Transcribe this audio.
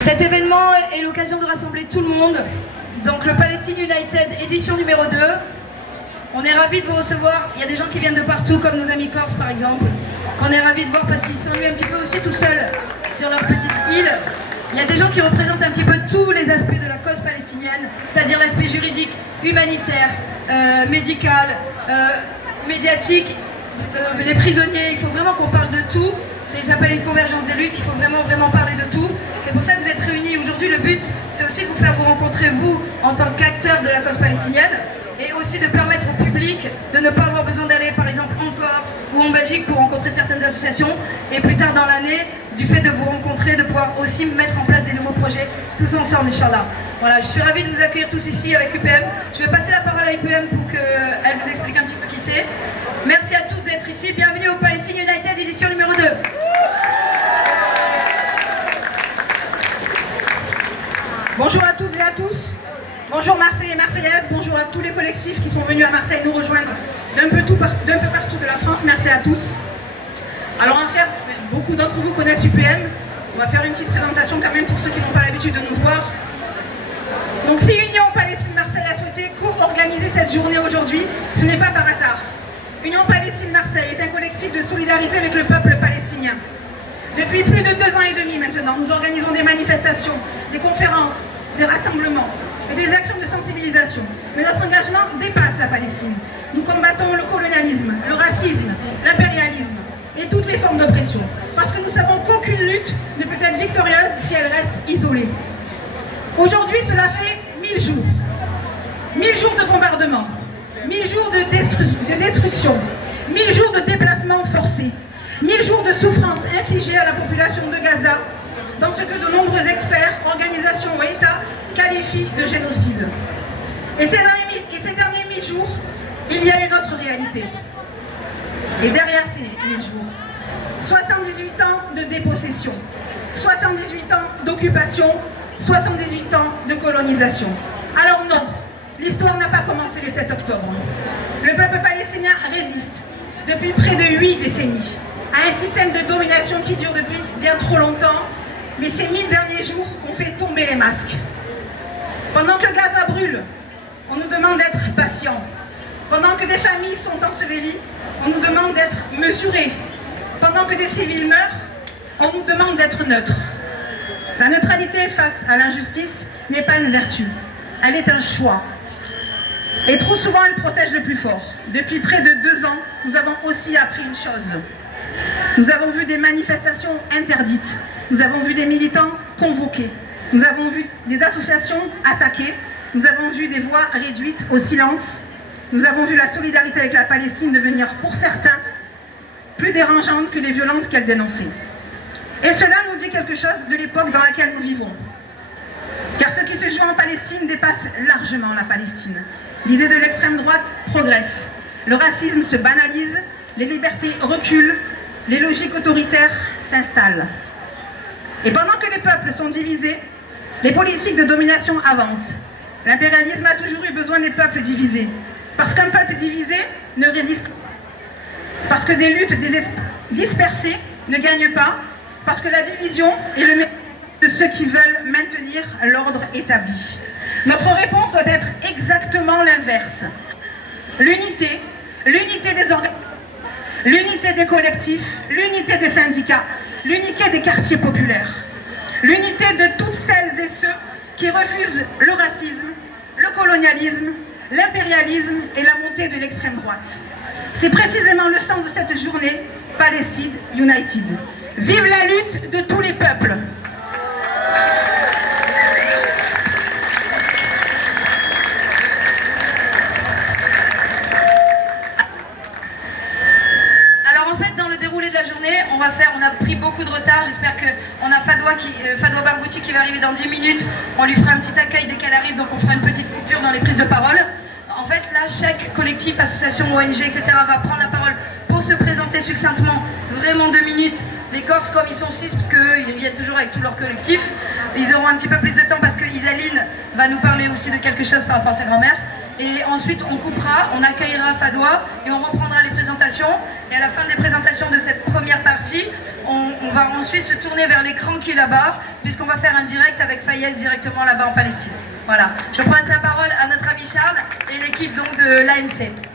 Cet événement est l'occasion de rassembler tout le monde. Donc le Palestine United édition numéro 2. On est ravis de vous recevoir. Il y a des gens qui viennent de partout, comme nos amis corses par exemple, qu'on est ravis de voir parce qu'ils s'ennuient un petit peu aussi tout seuls sur leur petite île. Il y a des gens qui représentent un petit peu tous les aspects de la cause palestinienne, c'est-à-dire l'aspect juridique, humanitaire, médical, médiatique, les prisonniers. Il faut vraiment qu'on parle de tout. Ça s'appelle une convergence des luttes, il faut vraiment parler de tout. C'est pour ça que vous êtes réunis aujourd'hui. Le but, c'est aussi de vous faire vous rencontrer, vous, en tant qu'acteurs de la cause palestinienne, et aussi de permettre au public de ne pas avoir besoin d'aller, par exemple, en Corse ou en Belgique pour rencontrer certaines associations, et plus tard dans l'année, du fait de vous rencontrer, de pouvoir aussi mettre en place des nouveaux projets, tous ensemble, Inch'Allah. Voilà, je suis ravie de vous accueillir tous ici avec UPM. Je vais passer la parole à UPM pour qu'elle vous explique un petit peu qui c'est. Merci à tous d'être ici. Bienvenue au Palestine United édition numéro 2. Bonjour à toutes et à tous. Bonjour Marseille et Marseillaises. Bonjour à tous les collectifs qui sont venus à Marseille nous rejoindre d'un peu partout de la France. Merci à tous. Alors beaucoup d'entre vous connaissent UPM. On va faire une petite présentation quand même pour ceux qui n'ont pas l'habitude de nous voir. Donc si Union Palestine Marseille a souhaité co-organiser cette journée aujourd'hui, ce n'est pas par hasard. Union Palestine Marseille est un collectif de solidarité avec le peuple palestinien. Depuis plus de 2 ans et demi maintenant, nous organisons des manifestations, des conférences, des rassemblements et des actions de sensibilisation. Mais notre engagement dépasse la Palestine. Nous combattons le colonialisme, le racisme, l'impérialisme et toutes les formes d'oppression. Parce que nous savons qu'aucune lutte ne peut être victorieuse si elle reste isolée. Aujourd'hui, cela fait 1000 jours. 1000 jours de bombardement, 1000 jours de destruction, 1000 jours de déplacement forcé, 1000 jours de souffrance infligée à la population de Gaza, dans ce que de nombreux experts, organisations et États qualifient de génocide. Et ces derniers 1000 jours, il y a une autre réalité. Et derrière ces 1000 jours, 78 ans de dépossession, 78 ans d'occupation, 78 ans de colonisation. Alors non, l'histoire n'a pas commencé le 7 octobre. Le peuple palestinien résiste depuis près de 8 décennies à un système de domination qui dure depuis bien trop longtemps, mais ces 1000 derniers jours ont fait tomber les masques. Pendant que Gaza brûle, on nous demande d'être patients. Pendant que des familles sont ensevelies, on nous demande d'être mesurés. Pendant que des civils meurent, on nous demande d'être neutres. La neutralité face à l'injustice n'est pas une vertu, elle est un choix. Et trop souvent, elle protège le plus fort. Depuis près de 2 ans, nous avons aussi appris une chose. Nous avons vu des manifestations interdites. Nous avons vu des militants convoqués. Nous avons vu des associations attaquées. Nous avons vu des voix réduites au silence. Nous avons vu la solidarité avec la Palestine devenir, pour certains, plus dérangeante que les violences qu'elle dénonçait. Et cela nous dit quelque chose de l'époque dans laquelle nous vivons. Car ce qui se joue en Palestine dépasse largement la Palestine. L'idée de l'extrême droite progresse. Le racisme se banalise, les libertés reculent, les logiques autoritaires s'installent. Et pendant que les peuples sont divisés, les politiques de domination avancent. L'impérialisme a toujours eu besoin des peuples divisés. Parce qu'un peuple divisé ne résiste pas. Parce que des luttes dispersées ne gagnent pas. Parce que la division est le mécanisme de ceux qui veulent maintenir l'ordre établi. Notre réponse doit être exactement l'inverse. L'unité des organisations, l'unité des collectifs, l'unité des syndicats, l'unité des quartiers populaires, l'unité de toutes celles et ceux qui refusent le racisme, le colonialisme, l'impérialisme et la montée de l'extrême droite. C'est précisément le sens de cette journée Palestine United. Vive la lutte de tous les peuples! On a pris beaucoup de retard, j'espère qu'on a Fadwa Barghouti qui va arriver dans 10 minutes, on lui fera un petit accueil dès qu'elle arrive, donc on fera une petite coupure dans les prises de parole. En fait là, chaque collectif, association, ONG, etc. va prendre la parole pour se présenter succinctement, vraiment 2 minutes. Les Corses, comme ils sont 6, parce qu'eux, ils viennent toujours avec tout leur collectif, ils auront un petit peu plus de temps parce que Isaline va nous parler aussi de quelque chose par rapport à sa grand-mère. Et ensuite on coupera, on accueillera Fadwa et on reprendra les présentations. Et à la fin des présentations de cette première partie, on va ensuite se tourner vers l'écran qui est là-bas, puisqu'on va faire un direct avec Fayez directement là-bas en Palestine. Voilà. Je passe la parole à notre ami Charles et l'équipe donc de l'ANC.